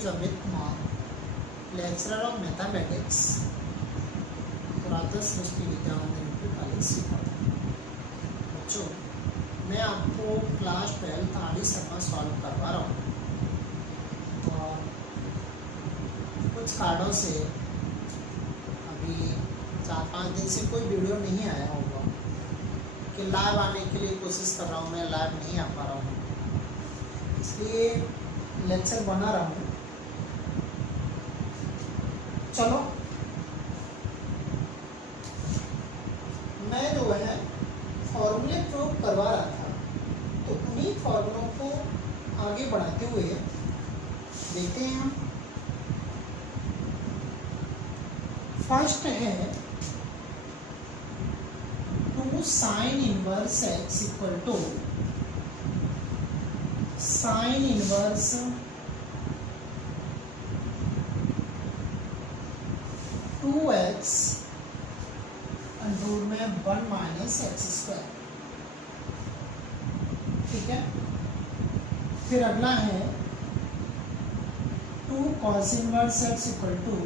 is Amit Kumar, lecturer of mathematics, पुरातन सृष्टि विद्या मंदिर college सीखता। बच्चों, मैं आपको क्लास 12 आड़ी समा सॉल्व करवा रहा हूँ और कुछ कार्डों से अभी 4-5 दिन से कोई वीडियो नहीं आया होगा कि लाइव आने के लिए कोशिश कर रहा हूँ, मैं लाइव नहीं आ पा रहा हूँ, इसलिए लेक्चर बना रहा हूँ। चलो, मैं जो है फॉर्मूले प्रूव करवा रहा था, तो उन्हीं फॉर्मूलों को आगे बढ़ाते हुए देखते हैं हम। फर्स्ट है 2 sin inverse x equal to sine inverse two x under में 1 माइनस एक्स स्क्वायर। ठीक है, फिर अगला है 2 cos inverse x equal to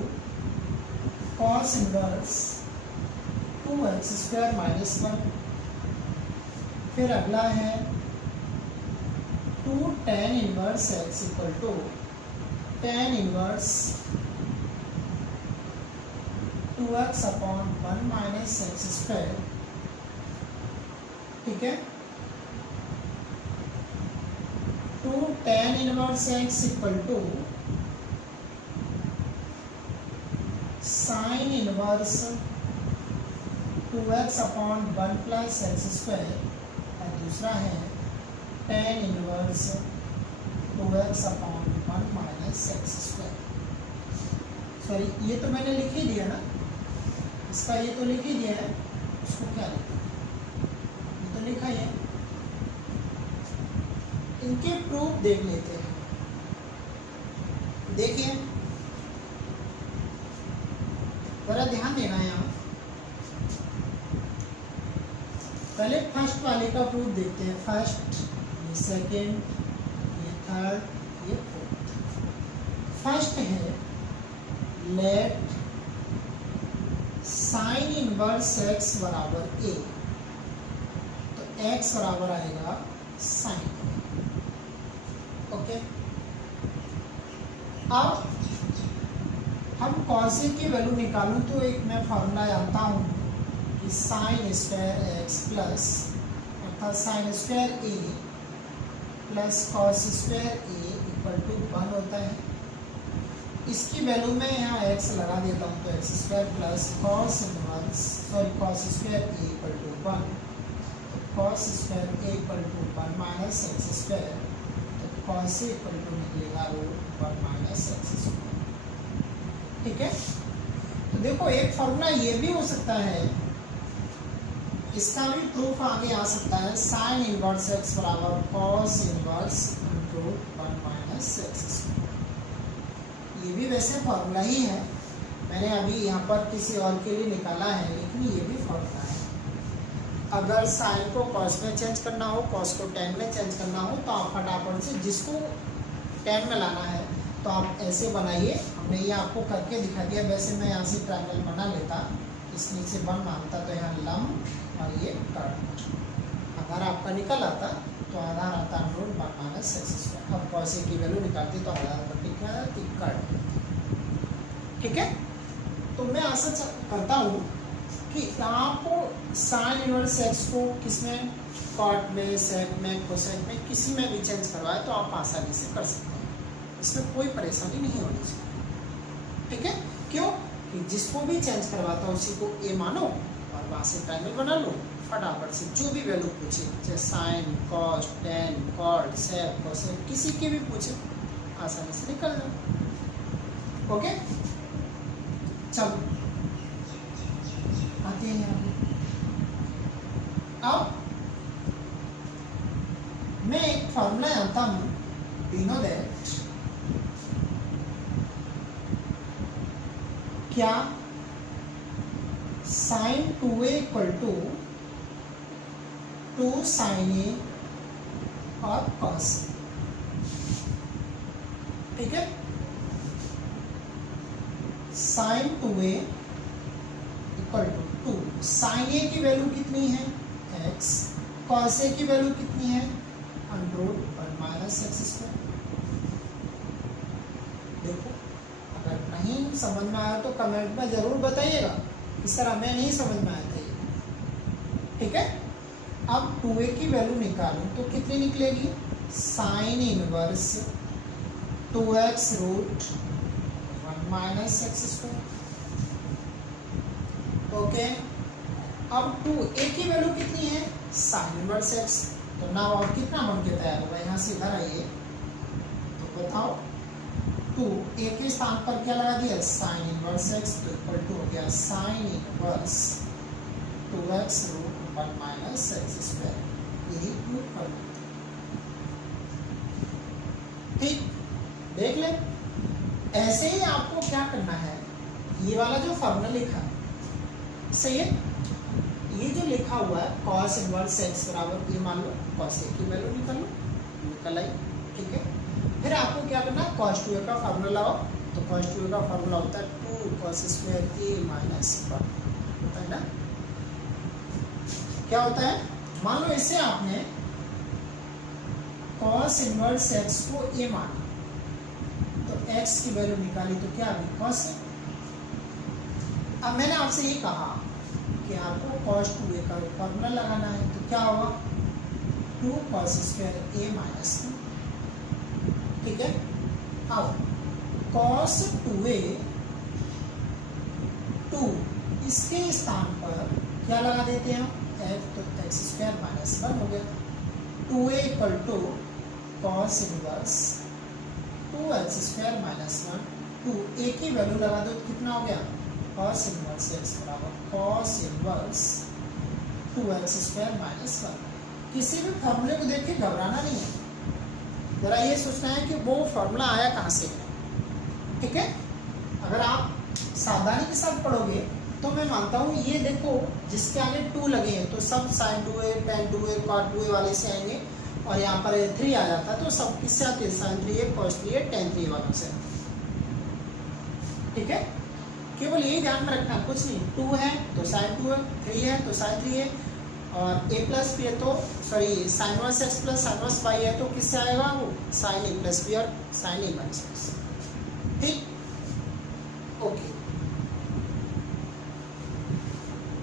cos inverse 2x square minus 1। फिर अगला है 2 tan inverse x equal to tan inverse 2x upon 1 minus x square. ठीक है, 2 tan inverse x equal to sine inverse 2x upon 1 plus x square, और दूसरा है tan inverse 2x upon 1 minus x square. Sorry, ये तो मैंने लिख ही दिया ना, इसका ये तो लिख ही दिया है, उसको क्या लिखा, ये तो लिखा ही है। इनके प्रूफ देख लेते हैं। देखिए, जरा ध्यान देना है यहाँ। पहले फर्स्ट वाले का प्रूफ देखते हैं। फर्स्ट, ये सेकेंड, ये थर्ड, ये फोर्थ। फर्स्ट है लेट साइन इनवर्स x बराबर a, तो x बराबर आएगा साइन। ओके, अब हम cos a की वैल्यू निकालूं तो एक मैं फार्मूला जानता हूं कि साइन स्क्वायर x प्लस अर्थात sine square a plus cos square a equal to 1 होता है। इसकी वैल्यू में यहाँ x लगा देता हूँ, तो x square plus cos inverse cos square a equal to 1, तो cos square a equal to 1 minus x square, तो कॉस a इक्वल टू निकलेगा रूट 1 माइनस एक्स स्क्वायर। ठीक है, तो देखो एक फॉर्मूला ये भी हो सकता है, इसका भी प्रूफ आगे आ सकता है। साइन इनवर्स x बराबर cos inverse root 1 minus x square. ये भी वैसे फॉर्मूला ही है, मैंने अभी यहाँ पर किसी और के लिए निकाला है, लेकिन ये भी फॉर्मूला है। अगर साइन को कॉस में चेंज करना हो, कॉस को टेन में चेंज करना हो, तो आप फटाफट से जिसको टेन में लाना है तो आप ऐसे बनाइए। हमने ये आपको करके दिखा दिया। वैसे मैं यहाँ से ट्रायंगल बना लेता, इस नीचे 1 मानता, तो यहाँ लंब और ये कट। अगर आपका निकल आता तो आधार आता रूट 1 माइनस एक्स स्क्वायर। अब कॉस की वैल्यू निकालती तो आधार पर कट। ठीक है, तो मैं आशा करता हूँ कि आपको साइन इनवर्स एक्स को किसमें, कॉट में, सेक में, कोसेक में, किसी में भी चेंज करवाए तो आप आसानी से कर सकते हैं। इसमें कोई परेशानी नहीं होनी चाहिए। ठीक है, क्यों कि जिसको भी चेंज करवाता हूँ उसी को ए मानो और वहाँ से ट्रायंगल बना लो फटाफट से। जो भी वैल्यू पूछे, चाहे साइन, कॉस, टेन, कॉट, सेक, कोसेक, किसी की भी पूछे, आसानी से निकल जाओ। ओके, चलो आते हैं यहाँ पे। अब मैं एक फॉर्मूला जानता हूँ, वी नो दैट क्या sine 2a equal to 2 sin a और cos। ठीक है, sine 2a equal to 2, sine a की वैल्यू कितनी है x, कॉस ए की वैल्यू कितनी है √1 माइनस एक्स स्क्वायर। देखो अगर नहीं समझ में आया तो कमेंट में जरूर बताइएगा कि सर हमें नहीं समझ में आया था ये, ठीक है। अब 2a की वैल्यू निकालूं तो कितनी निकलेगी, sign inverse 2x √1 minus x square. Okay, अब 2a की वैल्यू कितनी है, साइन इनवर्स x। तो ना अब कितना बन के तैयार होगा, यहाँ से इधर आइए तो बताओ, 2a के स्थान पर क्या लगा दिया, साइन इनवर्स x, तो इक्वल टू हो गया sine inverse 2x √1 minus x square. यही प्रूव कर लो, ठीक। देख ले, ऐसे ही आपको क्या करना है, ये वाला जो फॉर्मूला लिखा है सही है, ये जो लिखा हुआ है cos इनवर्स x बराबर, ये मान लो cos a की वैल्यू निकाल लो, निकल आई, ठीक है। फिर आपको क्या करना है, cos 2a का फॉर्मूला लगाओ, तो cos 2a का फॉर्मूला होता है 2 cos स्क्वायर a माइनस 1, होता है ना। क्या होता है, मान लो इससे आपने cos इनवर्स x को a माना, तो x की वैल्यू निकाली तो क्या अभी cos है। अब मैंने आपसे ये कहा कि आपको cos 2a का फॉर्मूला लगाना है, तो क्या होगा 2 cos स्क्वायर a माइनस 2, ठीक है। अब cos 2a 2, इसके स्थान पर क्या लगा देते हैं f, तो x स्क्वायर माइनस 1 हो गया। 2a equal to cos inverse 2x square minus 1, 2a की वैल्यू लगा दो तो कितना हो गया, cos इनवर्स x बराबर cos inverse 2x square minus 1। किसी भी फॉर्मूले को देख के घबराना नहीं है, जरा ये सोचना है कि वो फॉर्मूला आया कहाँ से है, ठीक है। अगर आप सावधानी के साथ पढ़ोगे तो मैं मानता हूँ ये देखो, जिसके आगे 2 लगे हैं तो सब sin 2a tan 2a cot 2a वाले से आएंगे, और यहाँ पर 3 आ जाता है तो सब किससे आते हैं, sin 3a cos 3a tan 3a वालों से, ठीक है। केवल यही ध्यान में रखना, कुछ नहीं, 2 है तो sin 2 है, 3 है तो sin 3 है, और a प्लस बी है तो sorry sin inverse x plus sin inverse y है तो किससे आएगा वो sin a प्लस बी और sin a माइनस बी, ठीक। ओके,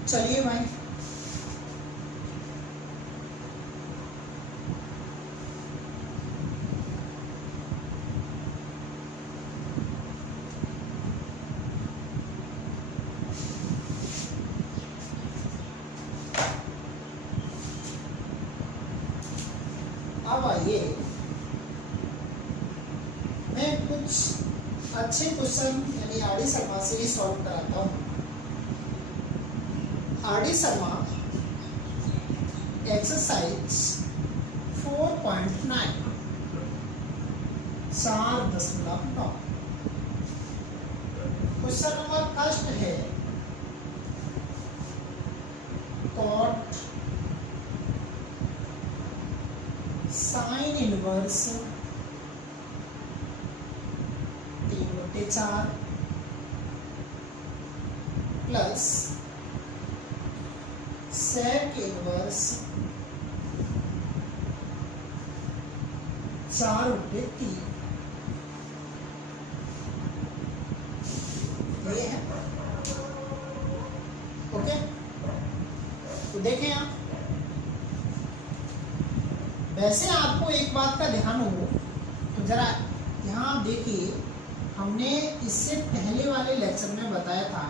चलिए भाई, अब आइए मैं कुछ अच्छे क्वेश्चन यानी आरडी शर्मा से ही सॉल्व कराता हूँ। RD Sharma exercise 4.9 4.9। Question number first है cot sine inverse 3/4 plus sec inverse 4/3, ये है। ओके, तो देखें आप, वैसे आपको एक बात का ध्यान हो तो जरा यहाँ देखिए, हमने इससे पहले वाले लेक्चर में बताया था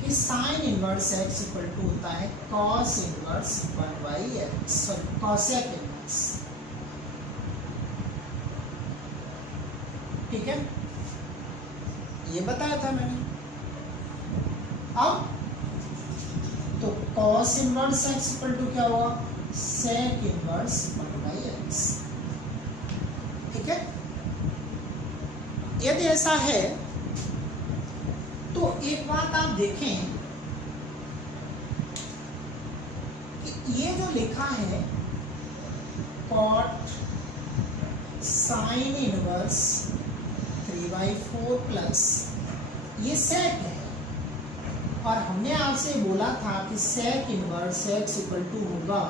कि sine inverse x equal to होता है cos inverse 1/x, sorry cosec inverse, ठीक है, ये बताया था मैंने। अब तो cos inverse x equal to क्या होगा, sec इनवर्स 1/x, ठीक है। यदि ऐसा है तो एक बात आप देखें कि ये जो लिखा है cot साइन इनवर्स 3/4 प्लस ये सेक है, और हमने आपसे बोला था कि sec inverse x equal to होगा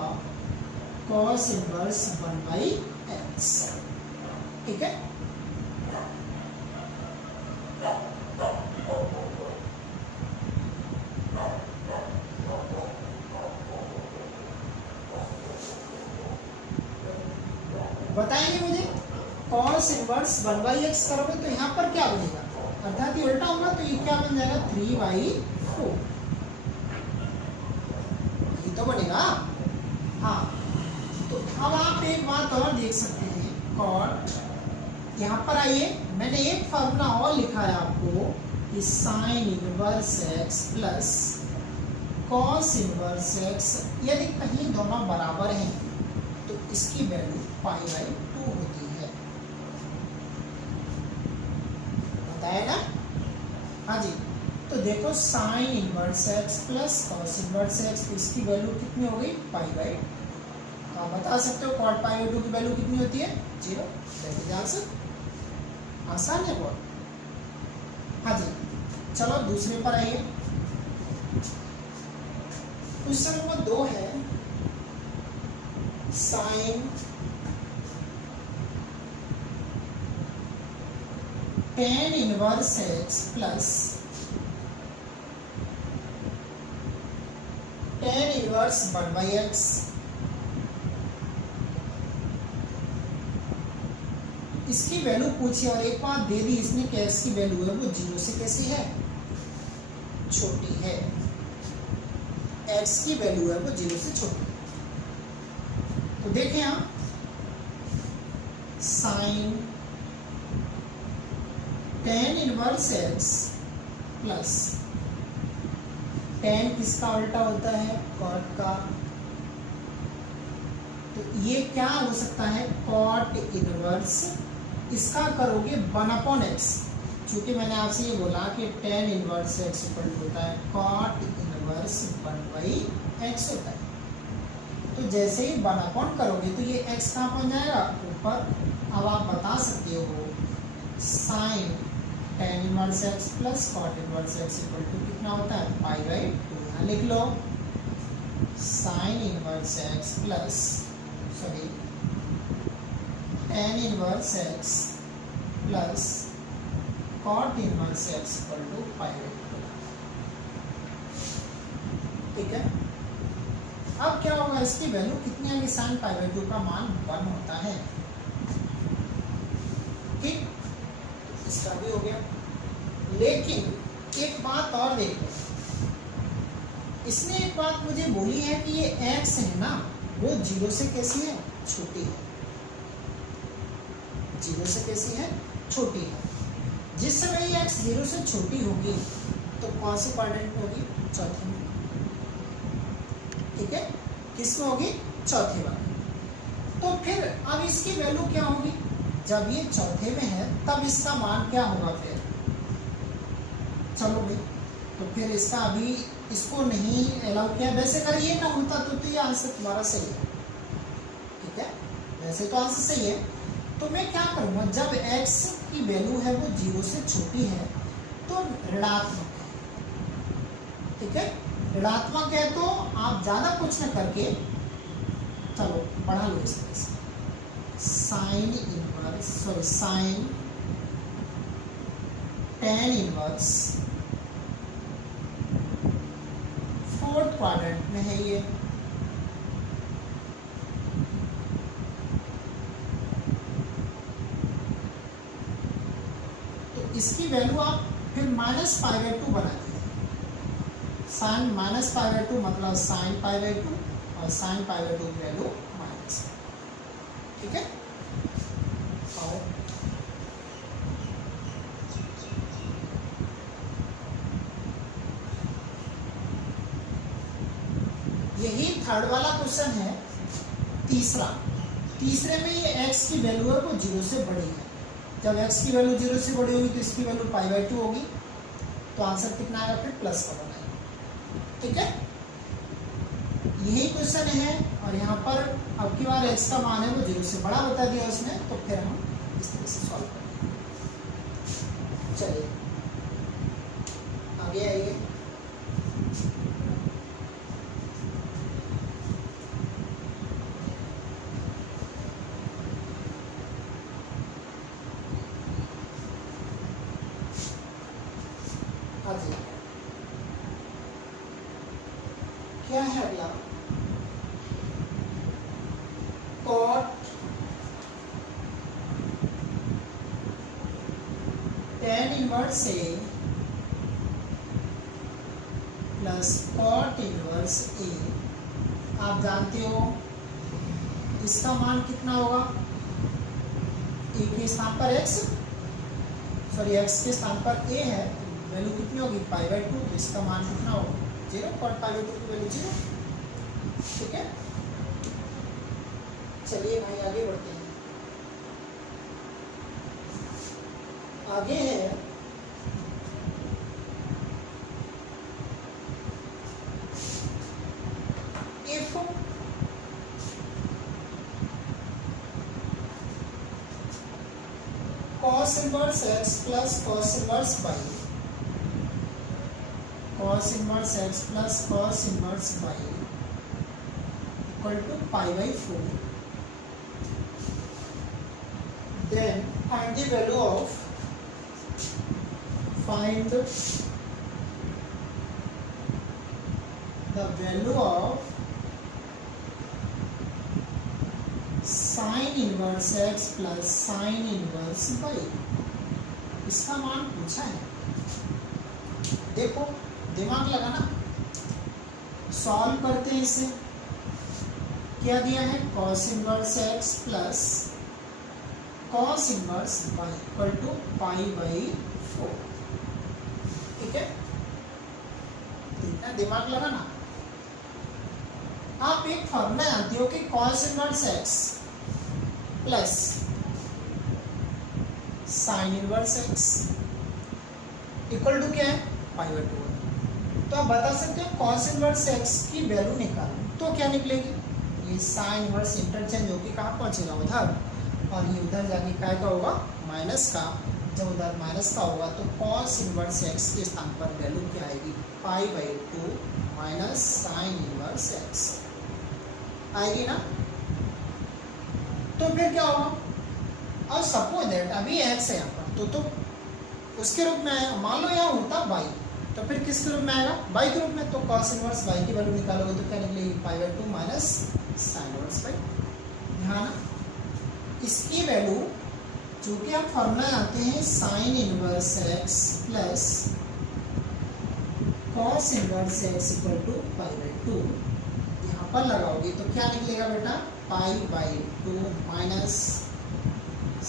कॉस इनवर्स 1/x। ठीक है, बताएंगे मुझे कॉस इनवर्स 1/x करोगे तो यहाँ पर क्या बनेगा, अर्थात ये उल्टा होगा तो ये क्या बन जाएगा 3/4, ये तो बनेगा। हाँ, तो अब आप एक बात और देख सकते हैं, कॉट, यहाँ पर आइए, मैंने एक फार्मूला और लिखा है आपको कि sine inverse x plus cos inverse x, यदि कहीं दोनों बराबर हैं तो इसकी वैल्यू π/2 होती है, बताया ना। हाँ जी, तो देखो sign inverse x plus cos inverse x, तो इसकी वैल्यू कितनी हो गई π/2। तो आप बता सकते हो कॉट π/2 की वैल्यू कितनी होती है 0। दैट आंसर, आसान है बहुत। हाँ जी, चलो दूसरे पर आइए। क्वेश्चन नंबर 2 है sine tan inverse x plus tan inverse 1/x, इसकी वैल्यू पूछी और एक बात दे दी इसने कि x की वैल्यू है वो 0 से कैसी है, छोटी है। x की वैल्यू है वो 0 से छोटी है। तो देखें हम, sine tan inverse x plus tan किसका उल्टा होता है, कॉट का, तो ये क्या हो सकता है कॉट इनवर्स, इसका करोगे 1/x, चूंकि मैंने आपसे ये बोला कि tan इनवर्स x इक्वल होता है कॉट इनवर्स 1/x होता है। तो जैसे ही 1/, करोगे तो ये x कहाँ पहुंच जाएगा, ऊपर। अब आप बता सकते हो sine tan inverse x plus cot inverse x equal to कितना होता है π/2। यहाँ लिख लो sine inverse x plus tan inverse x plus cot inverse x equal to π/2। ठीक है, अब क्या होगा, इसकी वैल्यू कितनी आएगी, साइन π/2 का मान 1 होता है। ठीक, इसका भी हो गया। लेकिन एक बात और देखो, इसने एक बात मुझे बोली है कि ये x है ना, वो 0 से कैसी है, छोटी है। 0 से कैसी है, छोटी है। जिस समय ये x 0 से छोटी होगी तो कौन सी क्वाड्रेंट में होगी, चौथे में। ठीक है, किसमें होगी, चौथे वाले। तो फिर अब इसकी वैल्यू क्या होगी, जब ये चौथे में है तब इसका मान क्या होगा फिर, चलो भाई, तो फिर इसका अभी इसको नहीं अलाउ किया। वैसे अगर ये ना होता तो ये आंसर तुम्हारा सही है। ठीक है, वैसे तो आंसर सही है। तो मैं क्या करूँगा, जब x की वैल्यू है वो 0 से छोटी है तो ऋणात्मक है। ठीक है, ऋणात्मक है तो आप ज़्यादा कुछ न करके, चलो पढ़ा लो इस तरह से, sign tan inverse 4th quadrant में है ये। तो इसकी वैल्यू आप फिर -π/2 बना दीजिए। साइन -π/2 मतलब साइन π/2 और साइन π/2 की वैल्यू माइनस। ठीक है, आओ यही थर्ड वाला क्वेश्चन है। तीसरे में ये x की वैल्यू है वो 0 से बड़ी है। जब x की वैल्यू 0 से बड़ी होगी तो इसकी वैल्यू π/2 होगी। तो आंसर कितना आएगा, फिर प्लस का बनाएंगे। ठीक है, यही क्वेश्चन है। और यहाँ पर अब की बार x का मान है वो 0 से बड़ा बता दिया उसने, तो फिर हम इस तरह से सॉल्व करेंगे। चलिए आ जाइए, क्या है अगला, cot tan इनवर्स ए प्लस cot इनवर्स ए। आप जानते हो इसका मान कितना होगा, ए के स्थान पर x, सॉरी x के स्थान पर a है, वैल्यू कितनी होगी π/2, इसका मान कितना होगा 0, cot π/2 की वैल्यू 0। ठीक है, चलिए भाई आगे बढ़ते हैं। आगे है if cos inverse x plus cos inverse y, cos inverse x plus cos inverse y equal to π/4, then find the value of, find the value of sin inverse x plus sin inverse y। इसका मान पूछा है, देखो दिमाग लगाना, solve करते हैं इसे। क्या दिया है, cos inverse x plus cos inverse y equal to π/4। ठीक है, इतना दिमाग लगाना। आप एक फॉर्मूला जानते हो कि cos inverse x plus sin inverse x equal to क्या है π/2। तो आप बता सकते हो cos इनवर्स x की वैल्यू निकालो तो क्या निकलेगी, ये sin इनवर्स इंटरचेंज होगी, कहाँ पहुंचेगा उधर, और ये उधर जाके क्या का होगा माइनस का। जब उधर माइनस का होगा तो cos इनवर्स x के स्थान पर वैल्यू क्या आएगी π/2 माइनस sin इनवर्स x आएगी ना। तो फिर क्या होगा, और सपोज दैट अभी x है यहाँ पर, तो उसके रूप में आएगा, मान लो यहाँ होता y, तो फिर किसके रूप में आएगा y के रूप में। तो cos इनवर्स y की वैल्यू निकालोगे तो क्या निकलेगी π/2 माइनस sin इनवर्स y। ध्यान, इसकी वैल्यू जो कि आप फॉर्मूला जानते हैं sin inverse x plus cos inverse x equal to π/2, यहाँ पर लगाओगे तो क्या निकलेगा बेटा π/2 minus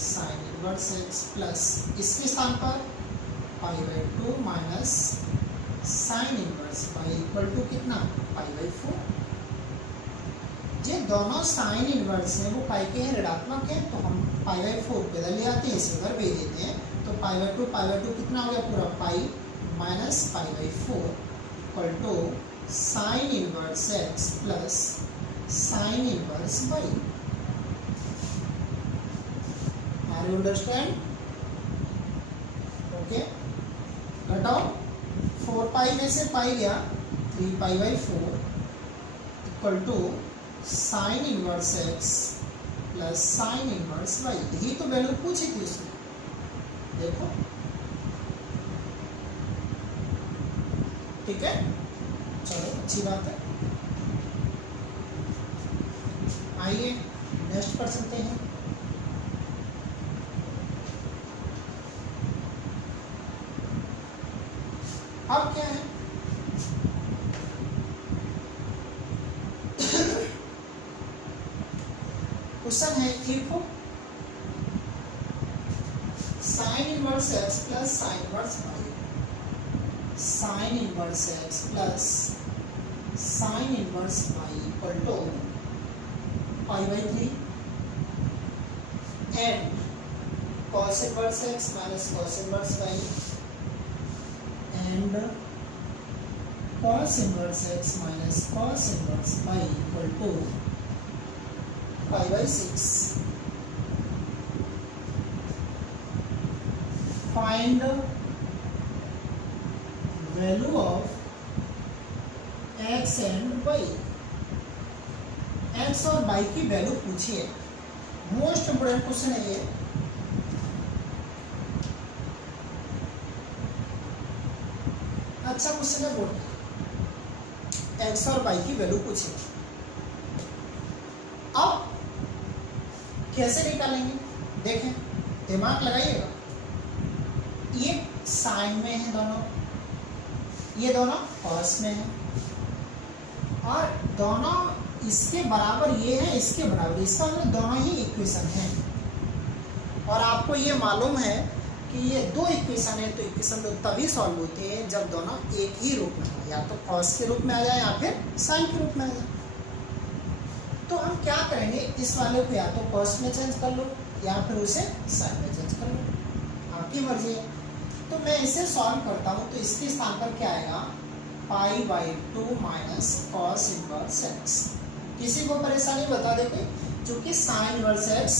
sin inverse x plus इसके स्थान पर π/2 minus sin inverse y equal to कितना π/4। ये दोनों साइन इनवर्स हैं वो पाई के हैं ऋणात्मक हैं, तो हम π/4 बदल ले आते हैं, इसे इधर भेज देते हैं। तो π/2 कितना हो गया पूरा pi minus π/4 equal to sine inverse x plus sine inverse y। Are you understand? Okay, घटाओ 4 पाई में से पाई गया 3π/4 equal to sine inverse x plus sine inverse y। यही तो वैल्यू पूछी थी उसने, देखो। ठीक है, चलो अच्छी बात है। आइए नेक्स्ट पर चलते हैं। अब क्या है, क्वेश्चन है if sine inverse x plus sine inverse y, sine inverse x plus sine inverse y equal to π/3 and cos inverse x minus cos inverse y and cos inverse x minus cos inverse y equal to π/6। Find value of x and y। x और y की value पूछी है, most important question है ये। अच्छा question है board, x और Y की वैल्यू पूछे। अब कैसे निकालेंगे, देखें, दिमाग लगाइएगा। ये साइन में है दोनों, ये दोनों कॉस में है, और दोनों इसके बराबर ये है, इसके बराबर, इसका मतलब दोनों ही इक्वेशन है। और आपको ये मालूम है कि ये दो इक्वेशन है, तो इक्वेशन तो तभी सॉल्व होते हैं जब दोनों एक ही रूप में हो, या तो कॉस के रूप में आ जाए या फिर साइन के रूप में आ जाए। तो हम क्या करेंगे, इस वाले को या तो कॉस में चेंज कर लो या फिर उसे साइन में चेंज कर लो, आपकी मर्जी है। तो मैं इसे सॉल्व करता हूँ, तो इसके स्थान पर क्या आएगा, π/2 माइनस कॉस इनवर्स एक्स। किसी को परेशानी बता दे कोई, चूंकि sine inverse x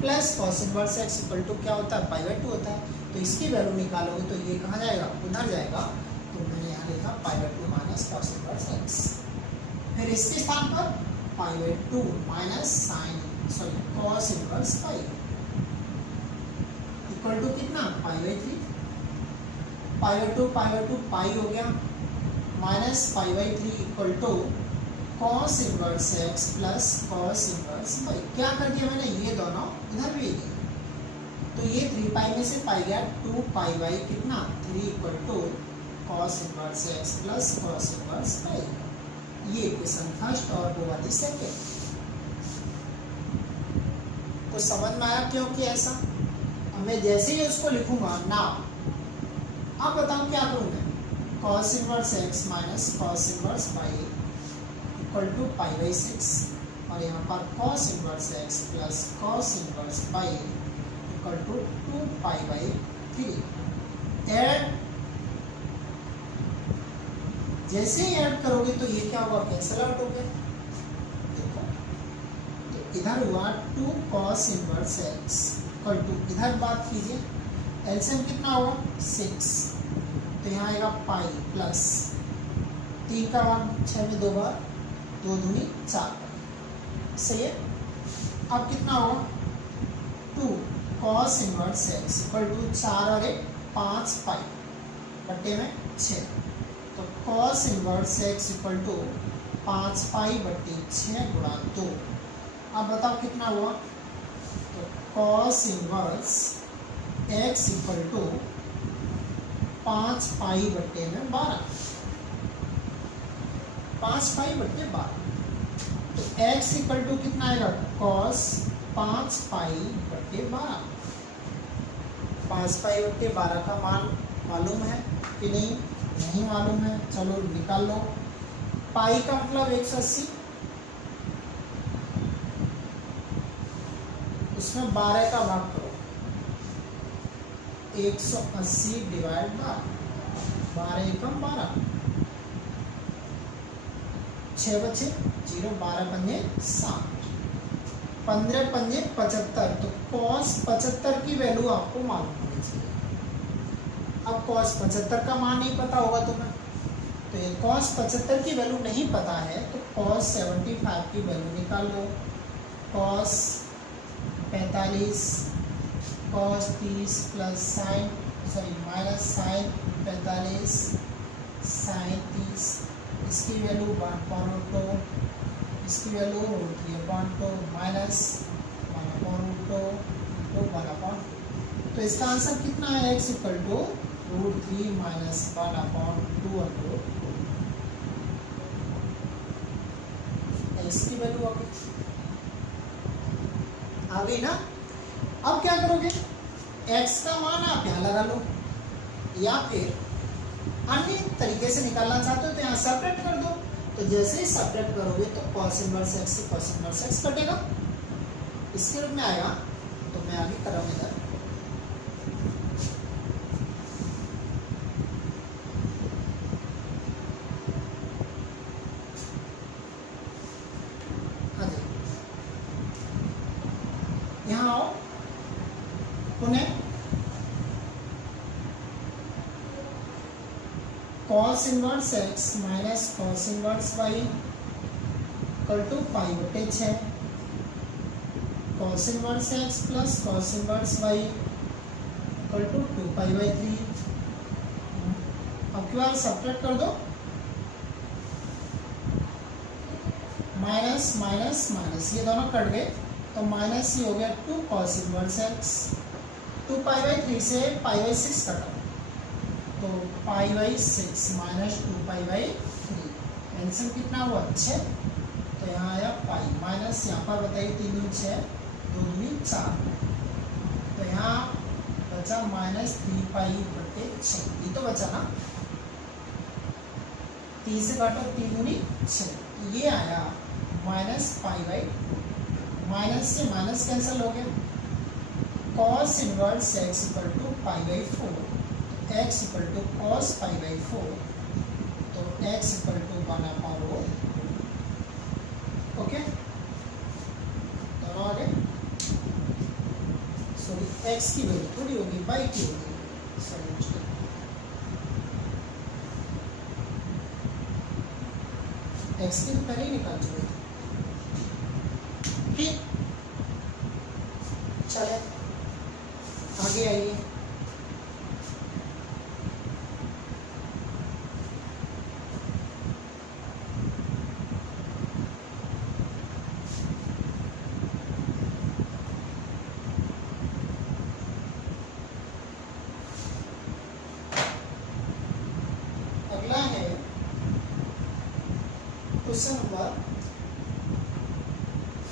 plus cos inverse x equal to क्या होता है, π/2 होता है। तो इसकी वैल्यू निकालोगे तो ये कहाँ जाएगा, उधर जाएगा। तो मैंने यहाँ लिखा π/2 माइनस कॉस इनवर्स एक्स। फिर इसके स्थान पर π/2 minus cos inverse pi equal to कितना, π/3। π/2 पाई हो गया, minus π/3 equal to cos inverse x plus cos inverse pi. क्या कर दिया मैंने, ये दोनों इधर भी गए, तो ये 3 पाई में से पाई गया, 2 पाई बाई कितना 3 equal to cos inverse x plus cos inverse pi. ये इक्वेशन फर्स्ट और वो वाली सेकेंड। तो समझ में आया क्यों कि ऐसा। अब मैं जैसे ही उसको लिखूंगा ना, अब बताओ क्या करूँगा, cos inverse x minus cos inverse pi equal to π/6, और यहाँ पर cos inverse x plus cos inverse pi equal to 2 π/3। Add, जैसे ही ऐड करोगे तो ये क्या होगा, कैंसिल आउट हो गया। देखो, तो इधर हुआ 2 cos inverse x equal to, इधर बात कीजिए, एलसीएम कितना होगा 6, तो यहाँ आएगा पाई प्लस 3 का 1, 6 में 2 बार, 2 दूनी 4, सही है। अब कितना होगा, 2 cos inverse x equal to 4 और 1 5 पाई बट्टे में 6, तो cos inverse x equal to 5 pi बट्टे 6 गुणा 2। अब बताओ कितना हुआ, तो cos inverse x equal to 5 pi बट्टे में 12, 5 पाई बट्टे 12। तो x इक्वल टू कितना आएगा, कॉस 5 पाई बट्टे 12। 5 पाई बट्टे 12 का मान मालूम है कि नहीं, नहीं मालूम है, चलो निकाल लो। पाई का मतलब 180, उसमें 12 का भाग करो, 180 डिवाइड 12 एकम 12, 6 बचे 0, 12 पंजे 60, 15 पंजे 75। तो कॉस 75 की वैल्यू आपको मालूम होनी चाहिए। अब कॉस 75 का मान नहीं पता होगा तुम्हें, तो ये कॉस 75 की वैल्यू नहीं पता है, तो कॉस 75 की वैल्यू निकाल लो। Cos 45 cos 30 plus minus sine 45 sine 30, इसकी वैल्यू 1/2, इसकी वैल्यू √3/2 माइनस 1/2 तो 1/2। तो इसका आंसर कितना है, x equal to √3 minus 1/2 x की वैल्यू आ गई ना। अब क्या करोगे, x का मान आप यहाँ लगा लो, या फिर अन्य तरीके से निकालना चाहते हो तो यहाँ सेपरेट कर दो। तो जैसे ही सेपरेट करोगे तो cos इनवर्स x से cos इनवर्स x कटेगा, इसके रूप में आएगा। तो मैं आगे कर रहा हूँ इधर, यहाँ आओ पुनः, cos inverse x minus cos inverse y equal to π/6, cos inverse x plus cos inverse y equal to 2π/3। अब क्यों यार सब्ट्रैक्ट कर दो, माइनस माइनस माइनस, ये दोनों कट गए तो माइनस ही हो गया 2 cos इनवर्स x। 2π/3 से π/6 कटा तो π/6 माइनस 2π/3, आंसर कितना हुआ 6, तो यहाँ आया पाई माइनस, यहाँ पर बताइए 3 दूनी 6 2 दूनी 4, तो यहाँ बचा माइनस 3π/6, ये तो बचा ना, 3 से काटो 3 दूनी 6, ये आया माइनस π/2, माइनस से माइनस कैंसिल हो गया, cos inverse x equal to π/4, x equal to cos π/4, तो x इक्वल टू 1/4, ओके दोनों आ गए, सॉरी x की वैल्यू थोड़ी होगी y की होगी, सॉरी x की तो पहले ही निकाल चुके थे, ठीक चले आगे आइए, अगला है क्वेश्चन नंबर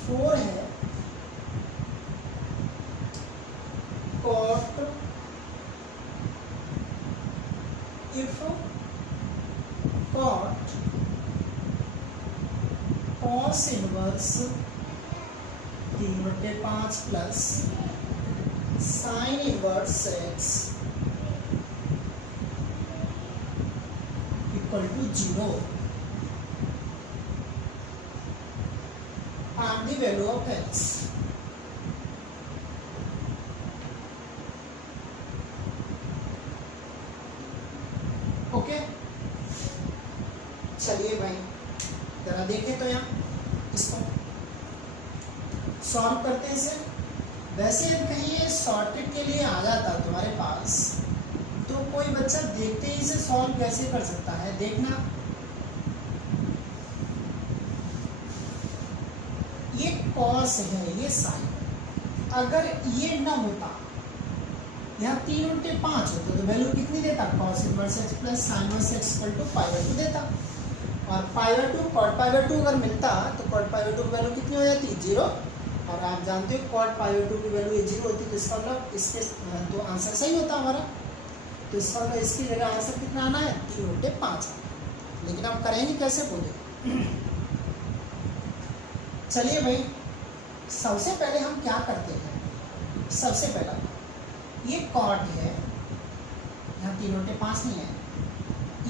4 है, cot if cot cos inverse 3/5 plus sine inverse x equal to 0 and the value of x। Okay चलिए भाई जरा देखें तो यहाँ इसको सॉल्व करते हैं इसे। वैसे कहीं ये शॉर्टकट के लिए आ जाता तुम्हारे पास तो कोई बच्चा देखते ही इसे सॉल्व कैसे कर सकता है, देखना ये कॉस है ये साइन, अगर ये न होता यहाँ 3/5 होता तो वैल्यू कितनी देता, cos inverse x plus sine inverse x equal to π/2 देता, और π/2 cot π/2 अगर मिलता तो cot π/2 की वैल्यू कितनी हो जाती 0, और आप जानते हो cot π/2 की वैल्यू 0 होती तो इसका मतलब इसके तो आंसर सही होता हमारा, तो इसका मतलब इसकी जगह आंसर कितना आना है 3/5, लेकिन हम करेंगे कैसे बोले। चलिए भाई सबसे पहले हम क्या करते हैं, सबसे पहला ये कॉट है, यहाँ 3/5 नहीं है,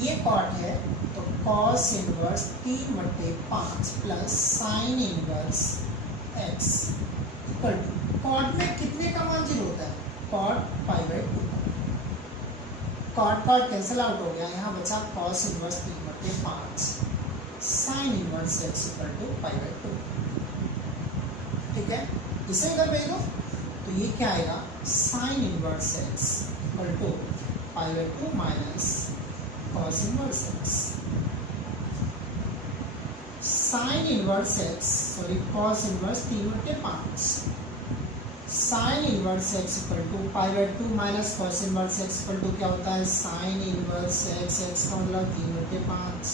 ये कॉट है तो cos inverse 3/5 plus sine inverse x equal to, cot में कितने का मान 0 होता है, cot π/2, cot cot cancel out हो गया, यहाँ बचा cos inverse 3/5 sine inverse x equal to π/2, ठीक है इसे अगर भेज दो तो ये क्या आएगा sine inverse x equal to π/2 minus cos inverse x, sine inverse x sorry cos inverse 3/5 sine inverse x equal to π/2 minus cos inverse x equal to क्या होता है साइन इनवर्स x, x का मतलब 3/5,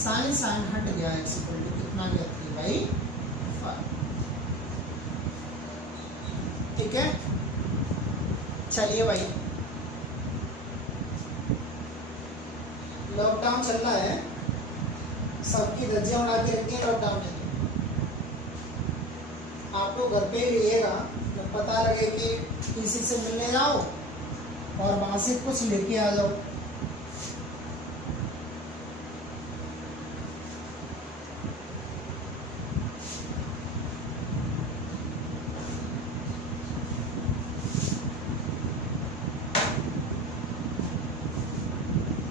साइन साइन हट गया x equal to कितना गया 3/5, ठीक है। चलिए भाई लॉकडाउन चल रहा है, सबकी धज्जियां उड़ा के रखी है लॉकडाउन में, आप लोग घर पे ही रहिएगा, जब पता लगे कि किसी से मिलने जाओ और वहां से कुछ लेके आ जाओ,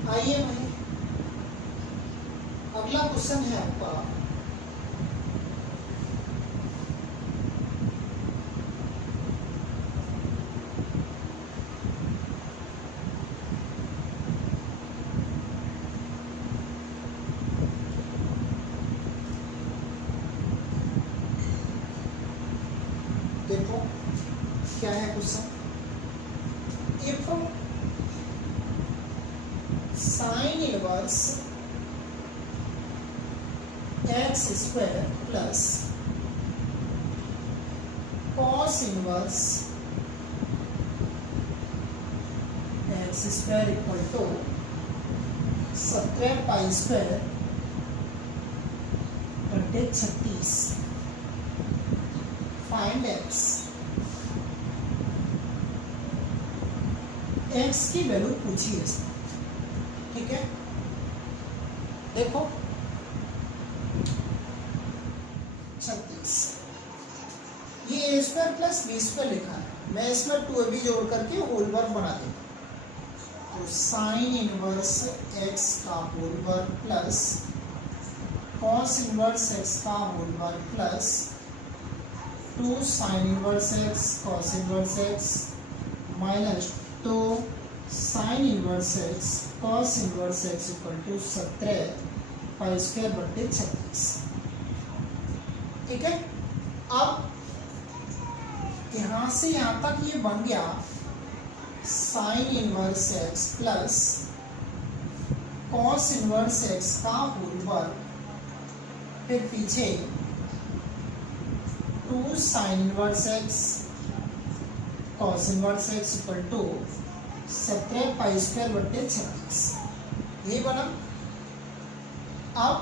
आइए भाई अगला क्वेश्चन है आपका question, if sine inverse x square plus cos inverse x square equal to 17 pi square बटे 36, फाइंड एक्स। एक्स की वैल्यू पूछी है, ठीक है। देखो 36, ये a square plus b square लिखा है, मैं इसमें 2ab जोड़ करके होल वर्ग बना देता हूँ। तो साइन इनवर्स एक्स का होल वर्ग प्लस कॉस इनवर्स एक्स का होल वर्ग plus 2 sine inverse x cos inverse x minus 2 sine inverse x cos inverse x equal to 17 pi square बटे 36, ठीक है। अब यहां से यहां तक ये बन गया sine inverse x plus cos inverse x का होल वर्ग, फिर पीछे 2 sine inverse x cos inverse x equal to 17 pi square बटे 36, यही बना। अब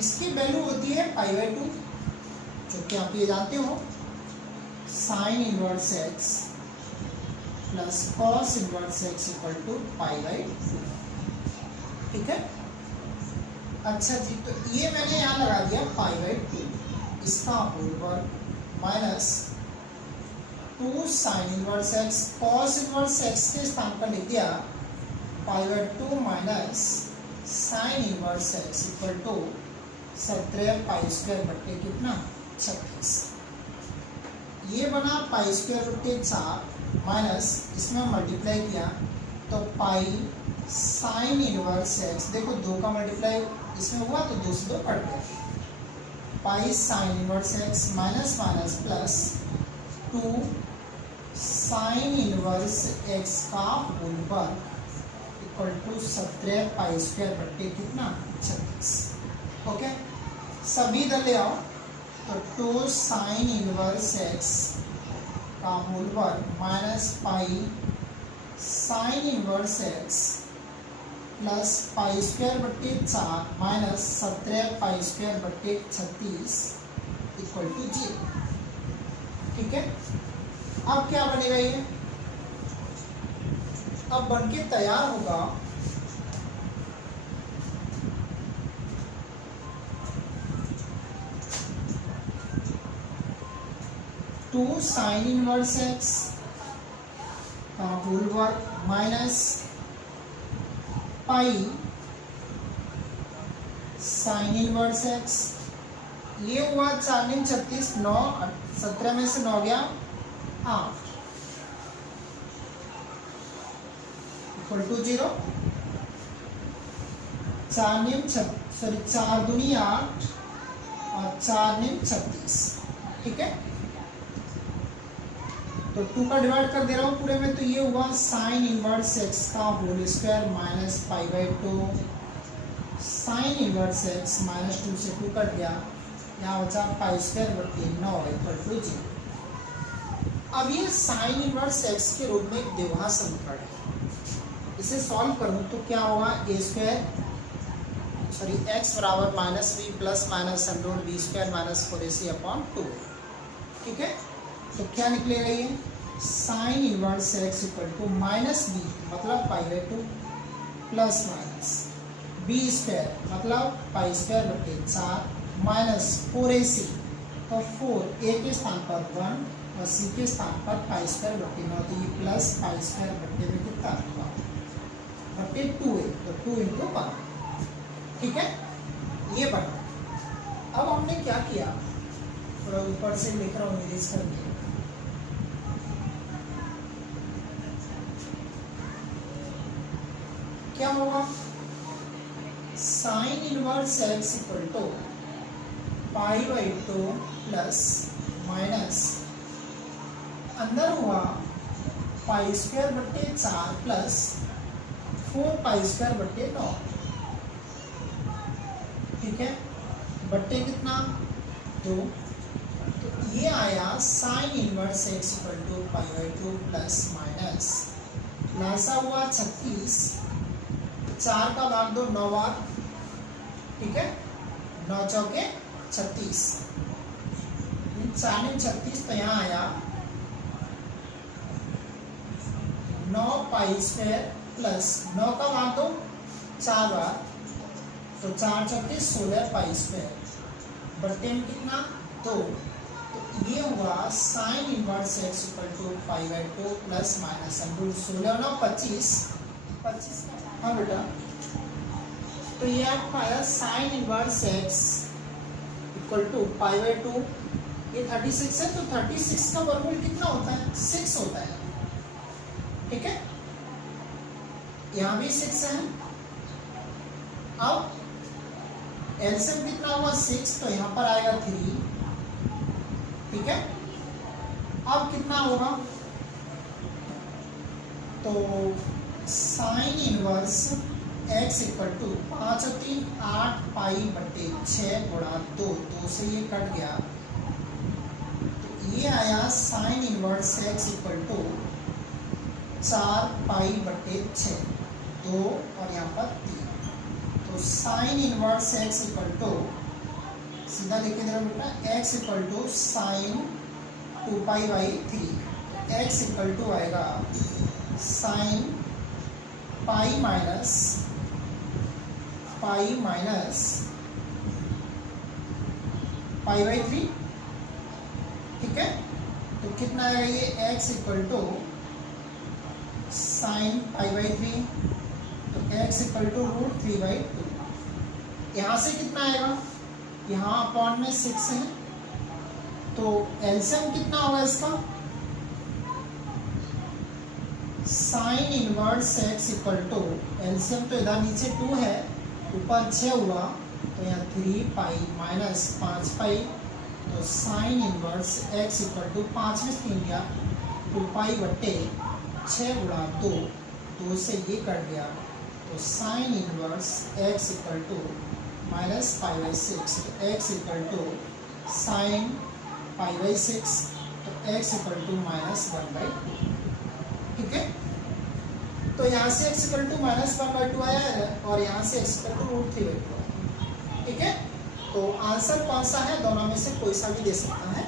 इसकी वैल्यू होती है पाई बाई 2, जो कि आप ये जानते हो, sine inverse x plus cos inverse x equal to pi by 2, ठीक है। अच्छा जी, तो ये मैंने यहाँ लगा दिया पाई बाई 2, इसका होल वर्ग minus 2 sine inverse x cos inverse x के स्थान पर लिख दिया pi by 2 minus sine inverse x equal to 17 pi square बटे कितना 36, ये बना पाई स्क्वायर बटे 4 माइनस इसमें मल्टीप्लाई किया तो पाई साइन इनवर्स एक्स, देखो 2 का मल्टीप्लाई इसमें हुआ तो 2 से 2 कट गया, pi sine inverse x minus minus plus 2 sine inverse x का होल वर्ग इक्वल टू 17 पाई स्क्वायर बटे कितना 36, ओके। सभी इधर ले आओ, तो 2 साइन इनवर्स एक्स का होल वर्ग minus pi sine inverse x plus pi square बट्टे 4 माइनस 17 पाई स्क्वायर बट्टे 36 इक्वल टू 0, ठीक है। अब क्या बनेगा ये, अब बनके तैयार होगा 2 साइन इनवर्स एक्स का होल वर्ग minus pi sine inverse x, ये हुआ 4 × 36 9, 17 में से 9 गया 8 इक्वल टू 0, 4 दूनी 8 और 4 × 36, ठीक है। तो 2 का डिवाइड कर दे रहा हूँ पूरे में, तो ये हुआ साइन इनवर्स एक्स का whole square minus pi by 2 sine inverse x minus 2 से 2 कट गया, यहाँ बचा पाई स्क्वायर बटे 9 इक्वल टू 0। अब ये साइन इनवर्स एक्स के रूप में एक द्विघात समीकरण है, इसे सॉल्व करूँ तो क्या होगा, ए स्क्वायर सॉरी एक्स बराबर minus b plus minus under b square minus 4ac upon 2, ठीक है। तो क्या निकलेगा ये sine inverse x equal to minus b मतलब pi by 2 plus minus b square मतलब पाई स्क्वायर बटे 4 माइनस 4ac, तो 4 ए के स्थान पर 1 और सी के स्थान पर पाई स्क्वायर बटे 9, तो ये प्लस पाई स्क्वायर बटे में कितना होगा बटे 2a, तो 2 × 1, ठीक है, ये बना। अब हमने क्या किया, थोड़ा ऊपर से लिख रहा हूँ इरेज करके, क्या होगा sine inverse x equal to pi by 2 plus minus अंदर हुआ पाई स्क्वायर बट्टे 4 प्लस 4 पाई स्क्वायर बट्टे 9, ठीक है, बट्टे कितना 2। तो ये आया sine inverse x equal to π/2 plus minus लासा हुआ 36, 4 का भाग दो 9 बार, ठीक है, 9 चौके 36, 4 में 36, तो यहाँ आया 9 पाई स्क्वायर प्लस 9 का भाग दो 4 बार, तो 4 चौके 16 पाई स्क्वायर, बट्टे में कितना 2। तो ये हुआ sine inverse x equal to π/2 plus minus under 16 9 25 25। हाँ बेटा, तो ये आपका आया sine inverse x equal to π/2, ये 36 है, तो 36 का वर्गमूल कितना होता है 6 होता है, ठीक है, यहाँ भी 6 है। अब एलसीएम कितना हुआ 6, तो यहाँ पर आएगा 3, ठीक है। अब कितना होगा, तो sine inverse x equal to 5 और 3 8 पाई बट्टे 6 गुणा 2, 2 से ये कट गया, तो ये आया sine inverse x equal to 4 pi बट्टे 6, 2 और यहाँ पर 3। तो sine inverse x equal to सीधा लिखे दे रहा बेटा x equal to sine 2π/3, x equal to आएगा साइन पाई माइनस π/3, ठीक है। तो कितना आएगा ये एक्स इक्वल टू साइन π/3, तो एक्स इक्वल टू √3/2। यहाँ से कितना आएगा, यहाँ अपॉन में 6 है, तो एलसीएम कितना होगा इसका, sine inverse x equal to LCM तो इधर नीचे 2 है, ऊपर 6 हुआ, तो यहाँ 3 पाई माइनस 5 पाई, तो sine inverse x equal to 5 में 3 गया 2 पाई बट्टे 6 गुणा 2, 2 से ये कट गया, तो sine inverse x equal to minus π/6, तो एक्स इक्वल टू साइन π/6, तो एक्स इक्वल टू -1/2, ठीक है। तो यहाँ से एक्स इक्वल टू -1/2 आया है और यहाँ से एक्स इक्वल टू √3/2, ठीक है। तो आंसर कौन सा है, दोनों में से कोई सा भी दे सकता है।